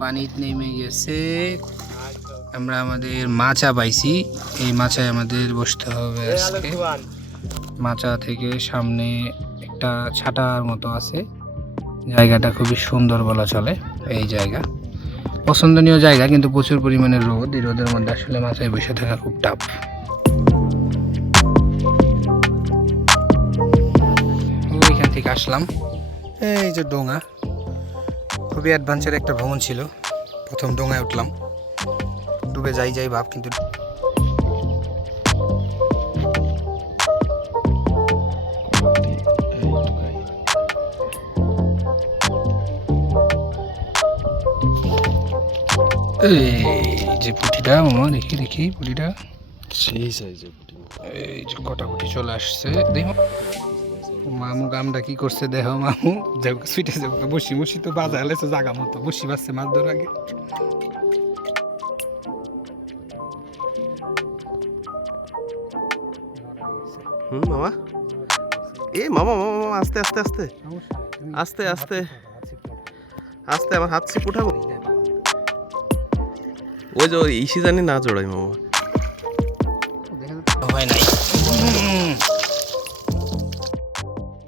পানিতে নেমে গেছে। আমরা আমাদের মাচা পাইছি। এই মাচায় আমাদের বসতে হবে আজকে। মাচা থেকে সামনে একটা ছাটার মতো আছে। জায়গাটা খুবই সুন্দর বলা চলে এই জায়গা। পছন্দনীয় জায়গা, কিন্তু প্রচুর পরিমাণে রোদ। এই রোদের মধ্যে আসলে মাথায় বসে থাকা খুব টাফ ওইখান থেকে আসলাম। এই যে ডোঙা। খুবই অ্যাডভেঞ্চার একটা ভ্রমণ ছিল। প্রথম ডোঙায় উঠলাম। ডুবে যাই যাই ভাব কিন্তু এই যে পুঁটিটা মামা দেখি দেখি পুঁটিটা। সেই সাইজে এই যে কটা পুঁটি চলে আসছে দেখো। মামু গামটা কি করছে দেহ মামু? যাও সুইটে যাব বসি বসি তো বাজা হেলেছে জাগা মতো বসি বাজছে মাছ ধরার আগে। হুম মামা? এ মামা মামা মামা আস্তে আস্তে আস্তে। আস্তে আস্তে। আস্তে আমার হাত ছিপ উঠাবো? ওই যে ওই ইসি জানি না জোড়াই মামা। হয় নাই।